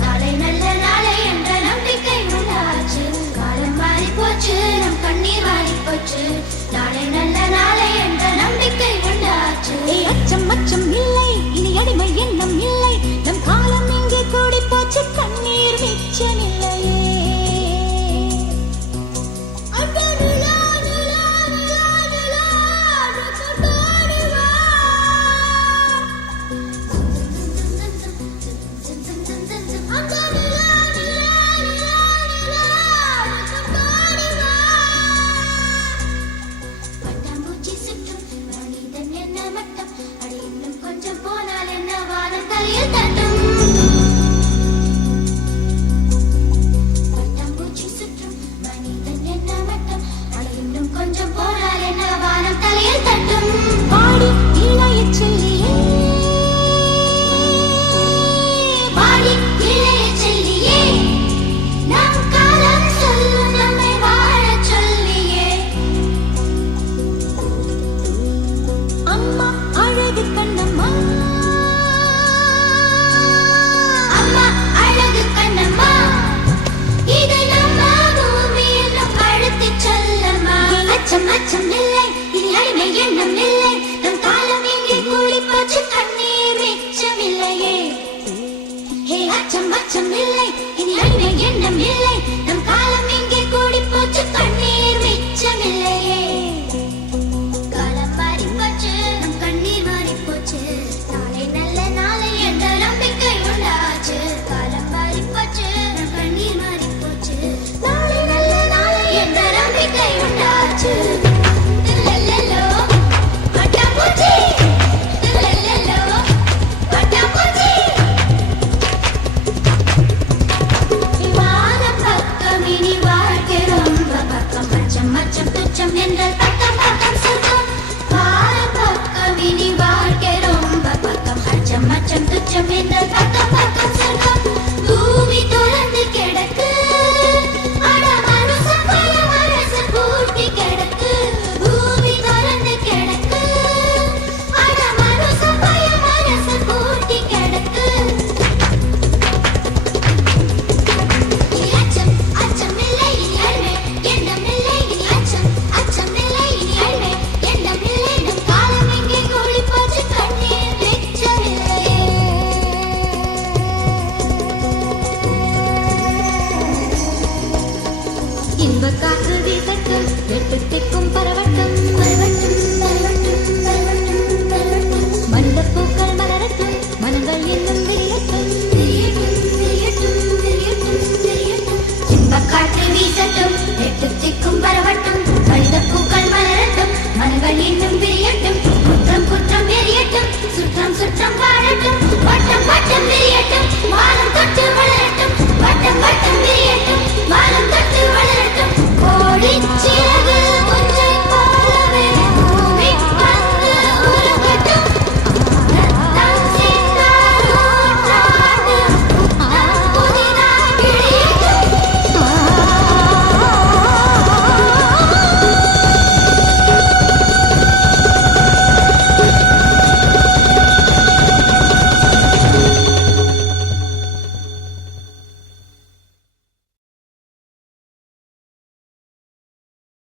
நாளை நல்ல நாளை என்ற நம்பிக்கை உண்டாச்சு. காலம் மாறி போச்சு, நம் கண்ணீர் மாறி போச்சு. நாளை நல்ல நாளை என்ற நம்பிக்கை உண்டாச்சு. அச்சம் அச்சம் இல்லை, இனி அடிமை எண்ணம் இல்லை. நம் காலம் இங்கே கூடி போச்சு, கண்ணீர் மிச்சமில்லையே. அச்சம் இல்லை, இனி அடிமை எண்ணம் இல்லை. நம் காலம் இங்கே கூடி போச்சு, கண்ணீர் மிச்சமில்லையே. அச்சம் இல்லை, இனி அடிமை எண்ணம் இல்லை. நம் காலம் இங்கே கூடி போச்சு, கண்ணீர் மிச்சமில்லையே. காலம் மாறி போச்சு, நம் கண்ணீர் மாறி போச்சு. நாளை நல்ல நாளை என்ற நம்பிக்கை உண்டாச்சு. காலம் மாறி போச்சு, நம் கண்ணீர் மாறி போச்சு. நாளை நல்ல நாளை என்ற நம்பிக்கை உண்டாச்சு. பூமி தொடர்ந்து கிடக்கு, அட மனச பய மனச பூட்டி கிடக்கு. பூமி தொடர்ந்து கிடக்கு, அட மனச பய மனச பூட்டி கிடக்கு. அச்சம் இல்லை, இனி அடிமை எண்ணம் இல்லை. இனி அச்சம் இல்லை, இனி அடிமை எண்ணம் இல்லை. நம் காலம் எங்கே கூடி போச்சு, கண்ணீர் மிச்சமில்லையே. இன்ப காற்று